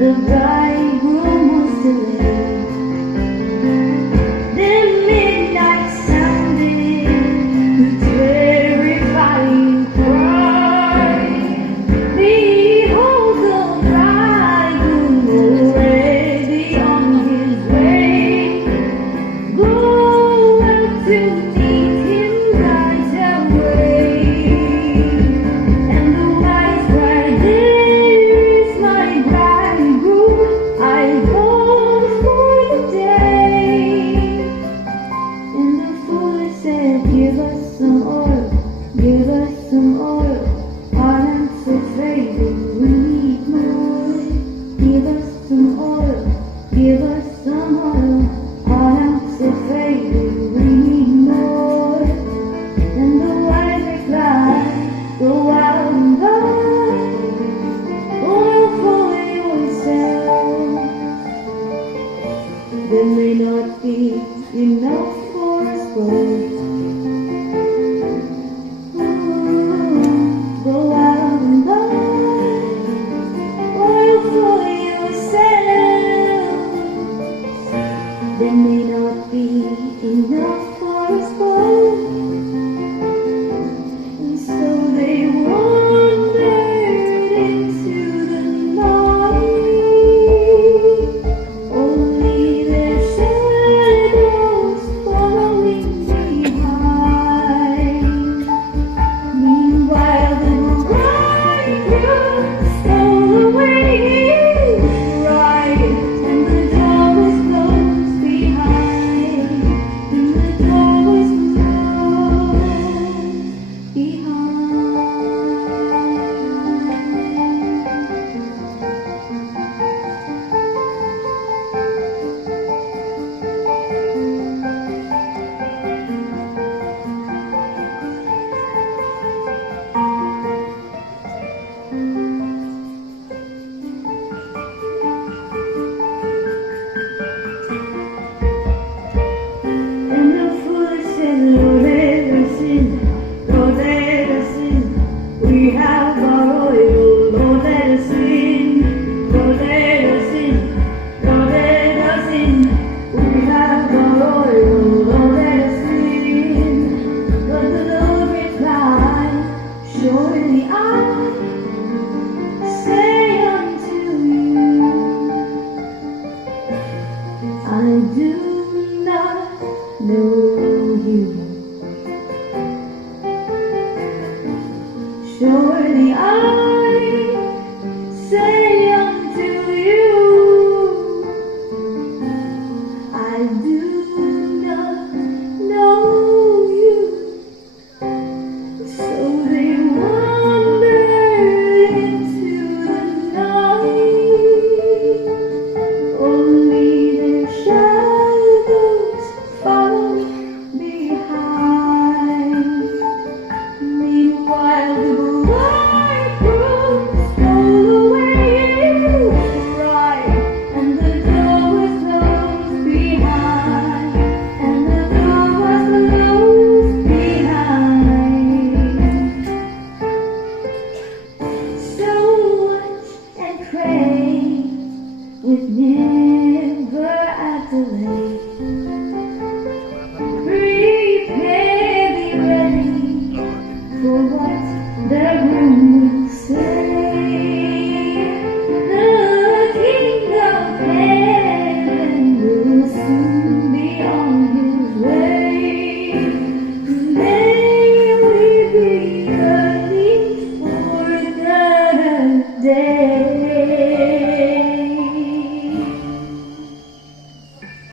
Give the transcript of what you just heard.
The bridegroom was delayed. The midnight sounded the terrifying cry. Behold, the bridegroom already on his way. Go out to meet him right away. And the wise bride, there is my bridegroom, I long for the day. And the foolish said, give us some oil, give us some oil. Our lamps are fading, we need more. Give us some oil, give us some oil. Our lamps are fading, we need more. And the wise replied, go out and buy oil for yourself. There may not be enough for us both. Go out and buy oil for yourself. There may not be enough for us both. And so they wandered into the night, only their shadows following behind. Meanwhile the bridegroom stole away his bride, and the door was closed behind. And the door was closed behind. And the foolish said, Lord, let us in, Lord, let us in. We have our oil, Lord, let us in, Lord, let us in, Lord, let us in. We have our oil, Lord, let us in. But the Lord replied, surely I say unto you, I do not know you. Surely I say